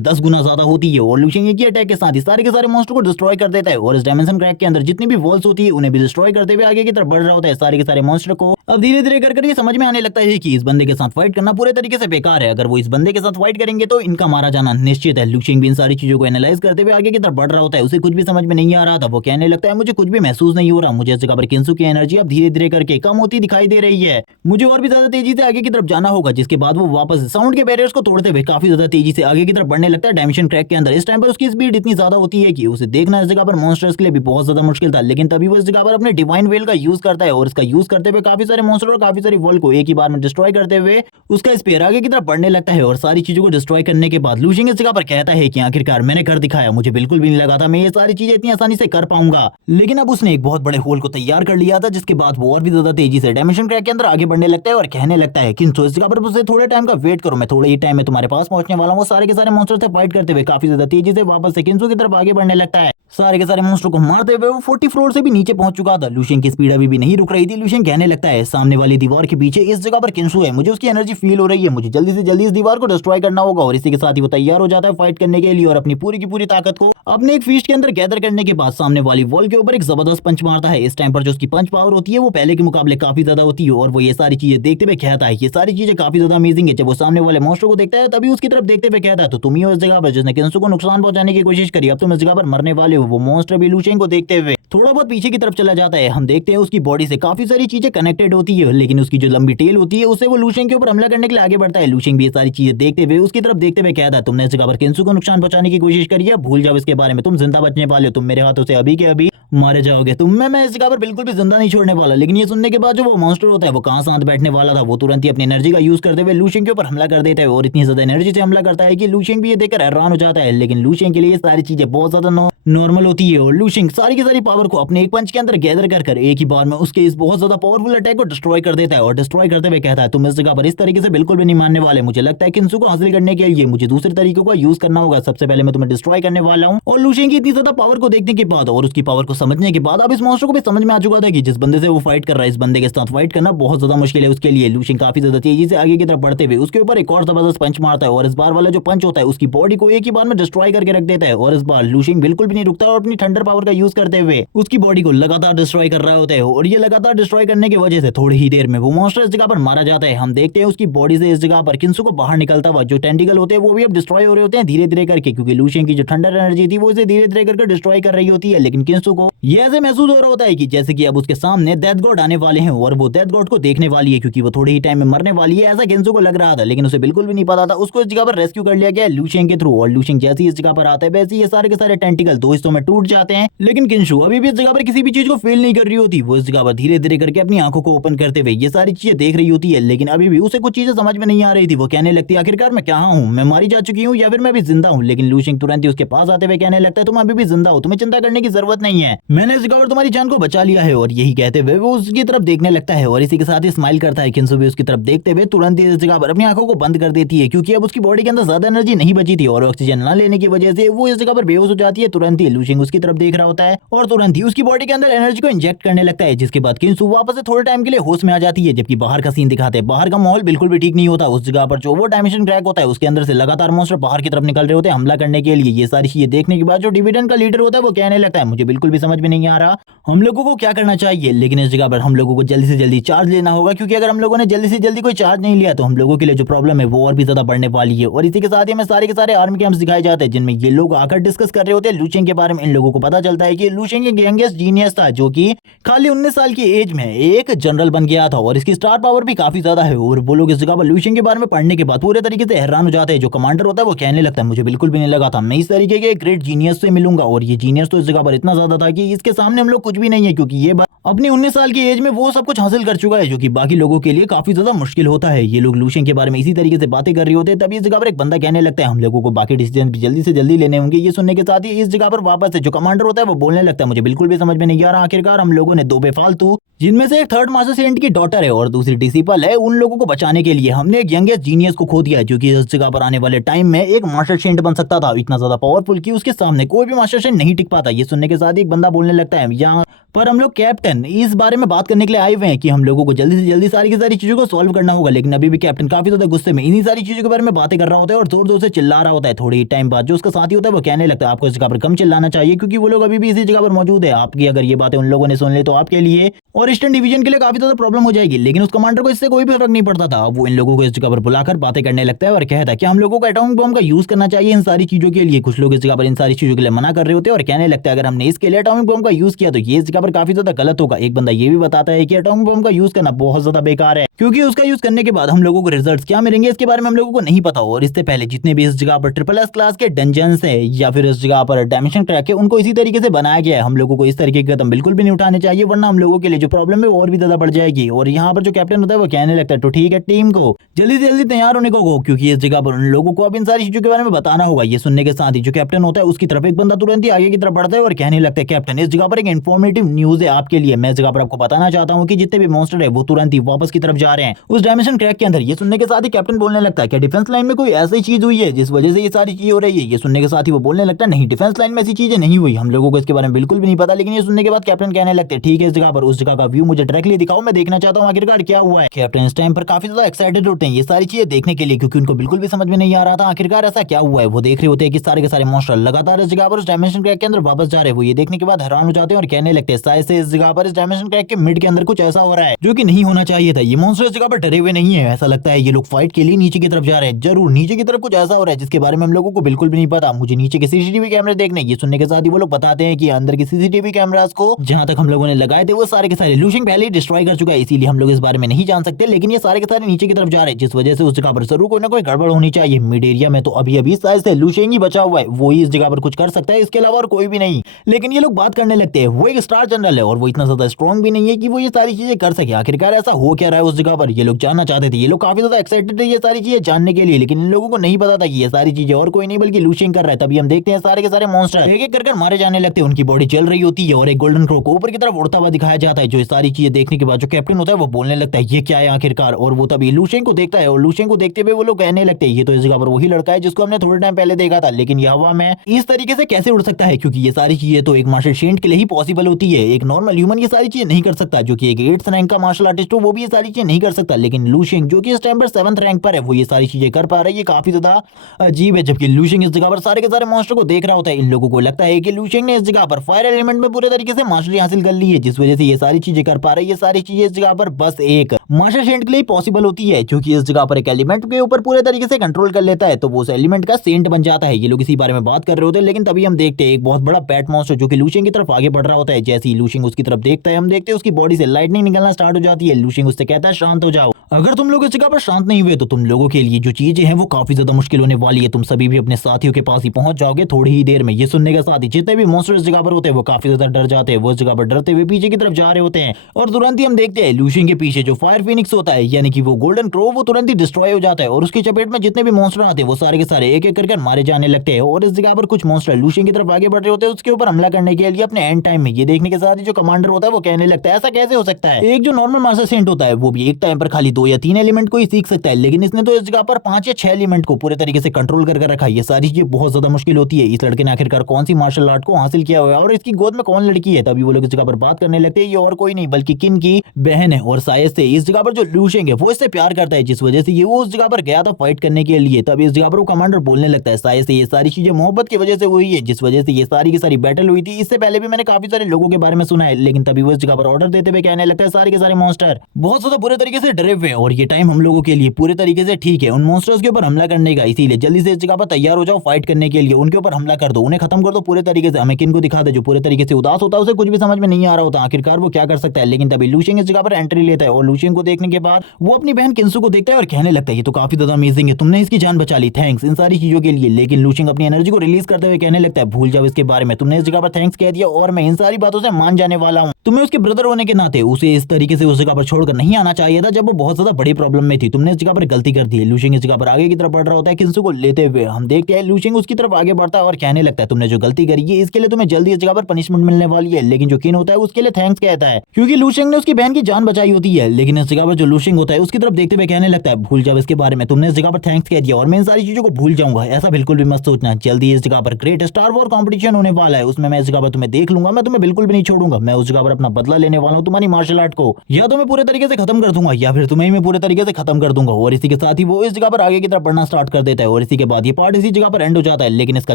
10 गुना ज्यादा होती है और लूशियन एक ही अटैक के साथ ही सारे के सारे मॉन्स्टर को डिस्ट्रॉय कर देता है और इस डायमेंशन क्रैक के अंदर जितनी भी वॉल्स होती है उन्हें भी डिस्ट्रॉय करते हुए आगे की तरफ बढ़ रहा होता है सारे के सारे मॉन्स्टर को। अब धीरे धीरे कर ये समझ में आने लगता है कि इस बंदे के साथ फाइट करना पूरे तरीके से बेकार है, अगर वो इस बंदे के साथ फाइट करेंगे तो इनका मारा जाना निश्चित है। लूशियन भी इन सारी चीजों को एनालाइज करते हुए आगे की तरफ बढ़ रहा होता है, उसे कुछ भी समझ में नहीं आ रहा था। वो कहने लगता है, मुझे कुछ भी महसूस नहीं हो रहा, मुझे इस जगह पर किंसू की एनर्जी अब धीरे धीरे करके कम होती दिखाई दे रही है, मुझे और भी ज्यादा तेजी से आगे की तरफ जाना होगा। जिसके बाद वो वापस साउंड के बैरियर्स को तोड़ते हुए काफी ज्यादा तेजी से आगे की तरफ बढ़ने लगता है डायमेंशन क्रैक के अंदर। इस टाइम पर उसकी स्पीड इतनी ज्यादा होती है कि उसे देखना इस जगह पर मॉन्स्टर्स के लिए भी बहुत ज्यादा मुश्किल था, लेकिन तभी वो इस जगह पर अपने डिवाइन वेल का यूज करता है और इसका यूज करते हुए काफी सारे मॉन्स्टर और काफी सारी वर्ल्ड को एक ही बार में डिस्ट्रॉय करते हुए उसका स्पीयर आगे की तरफ बढ़ने लगता है। और सारी चीजों को डिस्ट्रॉय करने के बाद लूशियन इस जगह पर कहता है कि आखिरकार मैंने कर दिखाया, मुझे बिल्कुल भी नहीं लगा था मैं ये सारी चीजें इतनी आसानी से कर पाऊंगा, लेकिन अब उसने एक बहुत बड़े होल को तैयार कर लिया था। जिसके बाद वो और भी ज्यादा तेजी से डायमेंशन क्रैक के अंदर आगे बढ़ने लगता है और कहने लगता है कि इस जगह पर मुझे थोड़े टाइम का वेट करो, मैं थोड़े ही टाइम में तुम्हारे पास पहुंचने वाला हूं। सारे के सारे मॉन्स्टर से फाइट करते हुए काफी ज्यादा तेजी से वापस से किंसू की तरफ आगे बढ़ने लगता है। सारे के सारे मॉन्स्टर को मारते हुए वो 40 फ्लोर से भी नीचे पहुंच चुका था। लूशियन की स्पीड अभी भी नहीं रुक रही थी। लूशियन कहने लगता है, सामने वाली दीवार के पीछे इस जगह पर किंसू है, मुझे उसकी एनर्जी फील हो रही है, मुझे जल्दी से जल्दी इस दीवार को डिस्ट्रॉय करना होगा। और इसी के साथ ही वो तैयार हो जाता है फाइट करने के लिए और अपनी पूरी की पूरी ताकत को अपने एक फीस्ट के अंदर गैदर करने के बाद सामने वाली वॉल के ऊपर एक जबरदस्त पंच मारता है। इस टाइम पर जो उसकी पंच पावर होती है वो पहले के मुकाबले काफी ज्यादा होती है और वो ये सारी चीजें देखते हुए कहता है, ये सारी चीजें काफी ज्यादा अमेजिंग है। जब वो सामने वाले मॉन्स्टर को देखता है तभी उसकी तरफ देखते हुए कहता है, तो तुम ही हो इस जगह पर जिसने किंसू को नुकसान पहुंचाने की कोशिश करी, अब तुम इस जगह पर मरने वाले हो। वो मॉन्स्टर भी लूशियन को देखते हुए थोड़ा बहुत पीछे की तरफ चला जाता है। हम देखते हैं उसकी बॉडी से काफी सारी चीजें कनेक्टेड होती है, लेकिन उसकी जो लंबी टेल होती है उससे वो लूशियन के ऊपर हमला करने के लिए आगे बढ़ता है। लूशियन भी ये सारी चीजें देखते हुए उसकी तरफ देखते हुए कहता है, तुमने इस जगह पर किंसू को नुकसान पहुंचाने की कोशिश करी है, भूल जाओ इसके बारे में, तुम जिंदा बचने वाले हो, तुम मेरे हाथों से अभी के अभी मारे जाओगे, मैं इस जगह पर बिल्कुल भी जिंदा नहीं छोड़ने वाला। लेकिन ये सुनने के बाद जो वो मॉन्स्टर होता है वो कहां साथ बैठने वाला था, वो तुरंत ही अपनी एनर्जी का यूज करते हुए लूशियन के ऊपर हमला कर देता है और इतनी ज्यादा एनर्जी से हमला करता है कि लूशियन भी ये देखकर हैरान हो जाता है। लेकिन लूशियन के लिए सारी चीजें बहुत ज्यादा नॉर्मल होती है और लूशियन सारी की सारी पावर को अपने एक पंच के अंदर गैदर कर एक ही बार में उसके इस बहुत ज्यादा पावरफुल अटैक को डिस्ट्रॉय कर देता है और डिस्ट्रॉय करते हुए कहता है, तुम इस जगह पर इस तरीके से बिल्कुल भी नहीं मानने वाले, मुझे लगता है किंसू को हासिल करने के लिए मुझे दूसरे तरीकों का यूज करना होगा, सबसे पहले मैं तुम्हें डिस्ट्रॉय करने वाला हूं। और लूशियन की इतनी ज्यादा पावर को देखने के बाद और उसकी पावर को समझने के बाद अब इस मॉन्स्टर को भी समझ में आ चुका था कि जिस बंदे से वो फाइट कर रहा है इस बंदे के साथ फाइट करना बहुत ज्यादा मुश्किल है उसके लिए। लूशियन काफी ज्यादा तेजी से आगे की तरफ बढ़ते हुए उसके ऊपर एक और जबरदस्त पंच मारता है और इस बार वाला जो पंच होता है उसकी बॉडी को एक ही बार में डिस्ट्रॉय करके रख देता है। और इस बार लूशियन बिल्कुल भी नहीं रुकता और अपनी थंडर पावर का यूज करते हुए उसकी बॉडी को लगातार डिस्ट्रॉय कर रहा होता है और ये लगातार डिस्ट्रॉय करने की वजह से थोड़ी ही देर में वो मॉन्स्टर इस जगह पर मारा जाता है। हम देखते हैं उसकी बॉडी से इस जगह पर किंसू को बाहर निकलता हुआ जो टेंटिकल होते हैं वो भी अब डिस्ट्रॉय हो रहे होते हैं धीरे धीरे करके, क्योंकि लूशियन की जो थंडर एनर्जी थी वो इसे धीरे धीरे करके डिस्ट्रॉय कर रही होती है। लेकिन किंसू को ये ऐसे महसूस हो रहा होता है कि जैसे कि अब उसके सामने डेथ गॉड आने वाले हैं और वो डेथ गॉड को देखने वाली है, क्योंकि वो थोड़ी ही टाइम में मरने वाली है, ऐसा किंसू को लग रहा था। लेकिन उसे बिल्कुल भी नहीं पता था। उसको इस जगह पर रेस्क्यू कर लिया गया लूशियन के थ्रू और लूशियन जैसे ही इस जगह पर आता है वैसे ये सारे के सारे टेंटिकल दो हिस्सों में टूट जाते हैं। लेकिन किंसू अभी भी इस जगह पर किसी भी चीज को फील नहीं कर रही होती। वो इस जगह पर धीरे धीरे करके अपनी आंखों को ओपन करते हुए ये सारी चीजें देख रही होती है, लेकिन अभी भी उसे कुछ चीजें समझ में नहीं आ रही थी। वो कहने लगती है, आखिरकार मैं कहां हूं, मैं मारी जा चुकी हूं या फिर मैं भी जिंदा हूं। लेकिन लूशियन तुरंत ही उसके पास आते हुए कहने लगता है, तुम अभी भी जिंदा हो, तुम्हें चिंता करने की जरूरत नहीं है, मैंने इस जगह पर तुम्हारी जान को बचा लिया है। और यही कहते हुए वो उसकी तरफ देखने लगता है और इसी के साथ ही स्माइल करता है। किंसू भी उसकी तरफ देखते हुए तुरंत ही इस जगह पर अपनी आंखों को बंद कर देती है, क्योंकि अब उसकी बॉडी के अंदर ज्यादा एनर्जी नहीं बची थी और ऑक्सीजन न लेने की वजह से वो इस जगह पर बेहोश हो जाती है। तुरंत ही लूशियन उसकी तरफ देख रहा होता है और तुरंत ही उसकी बॉडी के अंदर एनर्जी को इंजेक्ट करने लगता है, जिसके बाद किंसू वापस से थोड़े टाइम के लिए होश में आ जाती है। जबकि बाहर का सीन दिखाते हैं, बाहर का माहौल बिल्कुल भी ठीक नहीं होता। उस जगह पर जो वो डायमेंशन क्रैक होता है उसके अंदर से लगातार मॉन्स्टर बाहर की तरफ निकल रहे होते हैं हमला करने के लिए। ये सारी चीजें देखने के बाद जो डिविडेंड का लीडर होता है वो कहने लगता है, मुझे बिल्कुल भी समझ में नहीं आ रहा हम लोगों को क्या करना चाहिए, लेकिन इस जगह पर हम लोगों को जल्दी से जल्दी चार्ज लेना होगा, क्योंकि अगर हम लोगों ने जल्दी से जल्दी कोई चार्ज नहीं लिया तो हम लोगों के लिए जो प्रॉब्लम है वो और भी ज्यादा बढ़ने वाली है। और इसी के साथ ही हमें सारे के सारे आर्मी कैंप्स दिखाए जाते हैं जिनमें ये लोग आकर डिस्कस कर रहे होते हैं लूशियन के बारे में। इन लोगों को पता चलता है कि लूशियन एक यंगेस्ट जीनियस था जो कि खाली 19 साल की एज में एक जनरल बन गया था और इसकी स्टार पावर भी काफी ज्यादा है। और वो लोग इस जगह पर लूशियन के बारे में पढ़ने के बाद पूरे तरीके से हैरान हो जाते हैं। जो कमांडर होता है वो कहने लगता है, मुझे बिल्कुल भी नहीं लगा था मैं इस तरीके के ग्रेट जीनियस से मिलूंगा। और ये जीनियस तो इस जगह पर इतना ज्यादा था कि इसके सामने हम लोग कुछ भी नहीं है, क्योंकि ये अपनी 19 साल की एज में वो सब कुछ हासिल कर चुका है जो कि बाकी लोगों के लिए काफी ज्यादा मुश्किल होता है। ये लोग लूशियन के बारे में इसी तरीके से बातें कर रहे होते हैं, तभी इस जगह पर एक बंदा कहने लगता है हम लोगों को बाकी डिसीजन भी जल्दी से जल्दी लेने होंगे। ये सुनने के साथ ही इस जगह पर वापस से जो कमांडर होता है वो बोलने लगता है मुझे बिल्कुल भी समझ में नहीं आ रहा, आखिरकार हम लोगों ने दो बेफालतू, जिनमें से एक थर्ड मास्टर सेंट की डॉटर है और दूसरी डिसिपल है, उन लोगों को बचाने के लिए हमने एक यंगेस्ट जीनियस को खो दिया जो कि इस जगह पर आने वाले टाइम में एक मास्टर सेंट बन सकता था, इतना ज्यादा पावरफुल कि उसके सामने कोई भी मास्टर सेंट नहीं टिक पाता। ये सुनने के साथ ही एक बंदा बोलने लगता है यहाँ पर हम लोग कैप्टन इस बारे में बात करने के लिए आए हुए हैं कि हम लोगों को जल्दी से जल्दी सारी की सारी चीजों को सॉल्व करना होगा, लेकिन अभी भी कैप्टन काफी ज्यादा गुस्से में इन्हीं सारी चीजों के बारे में बातें कर रहा होता है और जोर जोर से चिल्ला रहा होता है। थोड़ी टाइम बाद जो उसका साथी होता है वो कहने लगता है आपको इस जगह पर कम चिल्लाना चाहिए क्योंकि वो लोग अभी भी इसी जगह पर मौजूद है, आपकी अगर ये बातें उन लोगों ने सुन ली तो आपके लिए और ईस्टर्न डिवीजन के लिए काफी ज्यादा प्रॉब्लम हो जाएगी। लेकिन उस कमांडर को इससे कोई भी फर्क नहीं पड़ता था, वो इन लोगों को इस जगह पर बुलाकर बातें करने लगता है और कहता है कि हम लोगों को एटॉमिक बम का यूज करना चाहिए इन सारी चीजों के लिए। कुछ लोग इस जगह पर इन सारी चीजों के लिए मना कर रहे होते हैं और कहने लगता है अगर हमने इसके लिए एटॉमिक बम का यूज किया तो ये इस जगह पर काफी ज्यादा गलत होगा। एक बंदा ये भी बताता है कि एटॉमिक बम का यूज करना बहुत ज्यादा बेकार है क्योंकि उसका यूज करने के बाद हम लोगों को रिजल्ट्स क्या मिलेंगे इसके बारे में हम लोगों को नहीं पता, और इससे पहले जितने भी इस जगह पर ट्रिपल एस क्लास के डंजन्स है या फिर इस जगह पर डायमेंशन क्रैक है उनको इसी तरीके से बनाया गया है। हम लोगों को इस तरीके के कदम बिल्कुल भी नहीं उठाने चाहिए वरना हम लोगों के लिए जो प्रॉब्लम है वो और भी ज्यादा बढ़ जाएगी। और यहाँ पर जो कैप्टन होता है वो कहने लगता है तो ठीक है टीम को जल्दी से जल्दी तैयार होने को क्योंकि इस जगह पर उन लोगों को अब इन सारी चीजों के बारे में बताना होगा। ये सुनने के साथ ही जो कैप्टन होता है उसकी तरफ एक बंदा तुरंत ही आगे की तरफ बढ़ता है और कहने लगता है कैप्टन इस जगह पर एक इन्फॉर्मेटिव न्यूज है आपके लिए, मैं इस जगह पर आपको बताना चाहता हूँ कि जितने भी मॉन्स्टर है वो तुरंत ही वापस की तरफ जा रहे हैं उस डायमेंशन क्रैक के अंदर। ये सुनने के साथ ही कैप्टन बोलने लगता है क्या डिफेंस लाइन में कोई ऐसी चीज हुई है जिस वजह से ये सारी चीजें हो रही है। ये सुनने के साथ ही वो बोलने लगता है नहीं डिफेंस लाइन में ऐसी चीजें नहीं हुई, हम लोगों को इसके बारे में बिल्कुल भी नहीं पता। लेकिन ये सुनने के बाद कैप्टन कहने लगते हैं ठीक है इस जगह पर उस जगह का व्यू मुझे डायरेक्टली दिखाओ, मैं देखना चाहता हूँ आखिरकार क्या हुआ है। कैप्टन इस टाइम पर काफी ज्यादा एक्साइटेड होते हैं ये सारी चीजें देखने के लिए क्योंकि उनको बिल्कुल भी समझ में नहीं आ रहा था आखिरकार ऐसा क्या हुआ है। वो देख रहे होते हैं कि सारे के सारे मॉन्स्टर लगातार इस जगह पर उस डायमेंशन क्रैक के अंदर वापस जा रहे हैं। वो ये देखने के बाद हैरान हो जाते हैं और कहने लगते हैं शायद से इस जगह पर इस डायमेंशन क्रैक के मिड के अंदर कुछ ऐसा हो रहा है जो कि नहीं होना चाहिए था। ये मॉन्स्टर इस जगह पर डरे हुए नहीं है, ऐसा लगता है ये लोग फाइट के लिए नीचे की तरफ जा रहे हैं। जरूर नीचे की तरफ कुछ ऐसा हो रहा है जिसके बारे में हम लोगों को बिल्कुल भी नहीं पता, मुझे नीचे के सीसीटीवी कैमरे देखने। ये सुनने के साथ ही वो लोग बताते हैं कि अंदर के सीसीटीवी कैमरास को जहां तक हम लोगों ने लगाए थे वो सारे के सारे लूशिंग पहले ही डिस्ट्रॉय कर चुका है, इसीलिए हम लोग इस बारे में नहीं जान सकते। लेकिन ये सारे के सारे नीचे की तरफ जा रहे हैं जिस वजह से उस जगह पर जरूर कोई ना कोई गड़बड़ होनी चाहिए। मिड एरिया में तो अभी अभी शायद से लूशिंग ही बचा हुआ है, वो ही इस जगह पर कुछ कर सकता है, इसके अलावा और कोई भी नहीं। लेकिन ये लोग बात करने लगते हैं वो एक स्टार जनरल है और वो इतना ज्यादा स्ट्रॉन्ग भी नहीं है कि वो ये सारी चीजें कर सके। आखिरकार ऐसा हो क्या रहा है उस जगह पर ये लोग जानना चाहते थे। ये लोग काफी ज्यादा एक्साइटेड थे ये सारी चीजें जानने के लिए, लेकिन इन लोगों को नहीं पता था कि ये सारी चीजें और कोई नहीं बल्कि लूशिंग कर रहा है। तभी हम देखते हैं सारे के सारे मॉन्स्टर एक एक कर मारे जाने लगते हैं, उनकी बॉडी जल रही होती है और एक गोल्डन क्रो को ऊपर की तरफ उड़ता हुआ दिखाया जाता है। जो सारी चीजें देखने के बाद जो कैप्टन होता है वो बोलने लगता है ये क्या है आखिरकार, और वो तभी लूशिंग को देखता है और लूशिंग को देखते हुए वो लोग कहने लगते हैं ये तो इस जगह पर वही लड़का है जिसको हमने थोड़े टाइम पहले देखा था, लेकिन यह हवा में इस तरीके से कैसे उड़ सकता है क्योंकि ये सारी चीजें तो एक मार्शल सेंट के लिए ही पॉसिबल होती है, एक नॉर्मल ह्यूमन ये सारी चीजें नहीं कर सकता। जो कि एक 8th रैंक का मार्शल आर्टिस्ट हो वो भी ये सारी चीजें नहीं कर सकता, लेकिन लूशिंग जो कि इस टाइम पर 7th रैंक पर है वो ये सारी चीजें कर पा रही है, काफी ज्यादा अजीब है। जबकि लूशिंग इस जगह पर सारे के सारे मॉन्स्टर को देख रहा होता है, इन लोगों को लगता है कि लूशिंग ने इस जगह पर फायर एलिमेंट में पूरे तरीके से मास्टरी हासिल कर ली है जिस वजह से ये सारी चीजें कर पा रही है। ये सारी चीजें इस जगह पर बस एक मार्शल सेंट के लिए पॉसिबल होती है क्योंकि इस जगह पर एक एलिमेंट के ऊपर पूरे तरीके से कंट्रोल कर लेता है तो वो उस एलिमेंट का सेंट बन जाता है। ये लोग इसी बारे में बात कर रहे होते हैं, लेकिन तभी हम देखते हैं एक बहुत बड़ा बैट मॉन्स्टर जो कि लूशिंग की तरफ आगे बढ़ रहा होता है। जैसे ही लूशिंग उसकी तरफ देखता है हम देखते हैं उसकी बॉडी से लाइटनिंग निकलना स्टार्ट हो जाती है। लूशिंग उससे कहता है शांत हो जाओ, अगर तुम लोग इस जगह पर शांत नहीं हुए तो तुम लोगों के लिए जो चीजें हैं वो काफी ज्यादा मुश्किल होने वाली है, तुम सभी भी अपने साथियों के पास ही पहुंच जाओगे थोड़ी ही देर में। ये सुनने के साथ ही जितने भी मॉन्स्टर इस जगह पर होते हैं वो काफी ज्यादा डर जाते हैं, वो इस जगह पर डरते हुए पीछे की तरफ जा रहे होते हैं और तुरंत ही हम देखते हैं लूशिंग के पीछे जो फायर फिनिक्स होता है यानी कि वो गोल्डन क्रो वो तुरंत ही डिस्ट्रॉय हो जाता है और उसकी चपेट में जितने भी मॉन्स्टर आते हैं वो सारे के सारे एक एक करके मारे जाने लगते हैं। और इस जगह पर कुछ मॉन्स्टर लूशिंग की तरफ आगे बढ़ रहे होते हैं उसके ऊपर हमला करने के लिए अपने एंड टाइम में। ये देखने के साथ ही जो कमांडर होता है वो कहने लगता है ऐसा कैसे हो सकता है, एक जो नॉर्मल मास्टर सेंट होता है वो भी एक टाइम पर खाली 2 या 3 एलिमेंट को ही सीख सकता है, लेकिन इसने तो इस जगह पर 5 या 6 एलिमेंट को पूरे तरीके से कंट्रोल करके रखा है। ये सारी चीजें बहुत ज्यादा मुश्किल होती है। इस लड़के ने आखिरकार कौन सी मार्शल आर्ट को हासिल किया हुआ है और इसकी गोद में कौन लड़की है। तभी वो लोग इस जगह पर बात करने लगते हैं ये और कोई नहीं बल्कि किन की बहन है और शायद से इस जगह पर जो लूशिंग है वो इससे प्यार करता है जिस वजह से ये वो उस जगह पर गया था फाइट करने के लिए। तभी इस जगह पर वो कमांडर बोलने लगता है शायद से ये सारी चीजें मोहब्बत की वजह से हुई है जिस वजह से ये सारी की सारी बैटल हुई थी। इससे पहले भी मैंने काफी सारे लोगों के बारे में सुना है, लेकिन तभी वो इस जगह पर ऑर्डर देते हुए कहने लगता है सारे के सारे मॉन्स्टर बहुत ज्यादा बुरे तरीके से डरे हुए हैं और ये टाइम हम लोगों के लिए पूरे तरीके से ठीक है उन मॉन्स्टर्स के ऊपर हमला करने का। इसीलिए जल्दी से इस जगह पर तैयार हो जाओ फाइट करने के लिए। उनके ऊपर हमला कर दो, उन्हें खत्म कर दो पूरे तरीके से। हमें किन को दिखा दे जो पूरे तरीके से उदास होता है, उसे कुछ भी समझ में नहीं आ रहा होता आखिरकार वो क्या कर सकता है। लेकिन तभी लूशिंग इस जगह पर एंट्री लेता है और लूशिंग को देखने के बाद वो अपनी बहन किंसू को देखता है और कहने लगता है ये तो काफी ज्यादा अमेजिंग है, तुमने इसकी जान बचा ली, थैंक्स इन सारी चीजों के लिए। लेकिन लूशिंग अपनी एनर्जी को रिलीज करते हुए कहने लगता है भूल जाओ इसके बारे में, तुमने इस जगह पर थैंक्स कह दिया और मैं इन सारी बातों से मान जाने वाला हूँ। तुम्हें उसके ब्रदर होने के नाते उसे इस तरीके से उस जगह पर छोड़कर नहीं आना चाहिए था जब वो बहुत ज्यादा बड़ी प्रॉब्लम में थी। तुमने इस जगह पर गलती कर दी है। लूशिंग इस जगह पर आगे की तरफ बढ़ रहा होता है किंसू को लेते हुए। हम देखते हैं लूशिंग उसकी तरफ आगे बढ़ता है और कहने लगता है तुमने जो गलती करी है इसके लिए तुम्हें जल्दी इस जगह पर पनिशमेंट मिलने वाली है। लेकिन जो किन होता है उसके लिए थैंक्स कहता है क्योंकि लूशिंग ने उसकी बहन की जान बचाई होती है। लेकिन इस जगह पर जो लूशिंग होता है उसकी तरफ देखते हुए कहने लगता है भूल जाओ इसके बारे में, तुमने इस जगह पर थैंक्स कह दिया और मैं इन सारी चीजों को भूल जाऊंगा, ऐसा बिल्कुल भी मत सोचना। जल्दी इस जगह पर ग्रेट स्टार वॉर कंपटीशन होने वाला है, उसमें मैं इस जगह पर तुम्हें देख लूंगा, मैं तुम्हें बिल्कुल भी नहीं छोड़ूंगा। मैं उस जगह पर अपना बदला लेने वाला हूँ तुम्हारी मार्शल आर्ट को, या तो मैं पूरे तरीके से खत्म कर दूंगा या फिर तुम्हें मैं पूरे तरीके से खत्म कर दूंगा। और इसी के साथ ही वो इस जगह पर आगे की तरफ बढ़ना स्टार्ट कर देता है और इसी के बाद ये पार्ट इसी जगह पर एंड हो जाता है। लेकिन इसका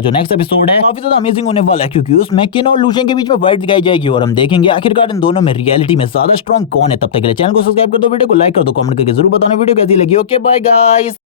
जो नेक्स्ट एपिसोड है काफी ज्यादा अमेजिंग होने वाला है क्योंकि उसमें किन और लूशिंग के बीच में फाइट दिखाई जाएगी और हम देखेंगे आखिरकार इन दोनों में रियलिटी में ज्यादा स्ट्रॉन्ग कौन है। तब तक के लिए चैनल को सब्सक्राइब कर दो, वीडियो को लाइक कर दो, कमेंट करके जरूर बताना वीडियो कैसी लगी। Okay bye guys.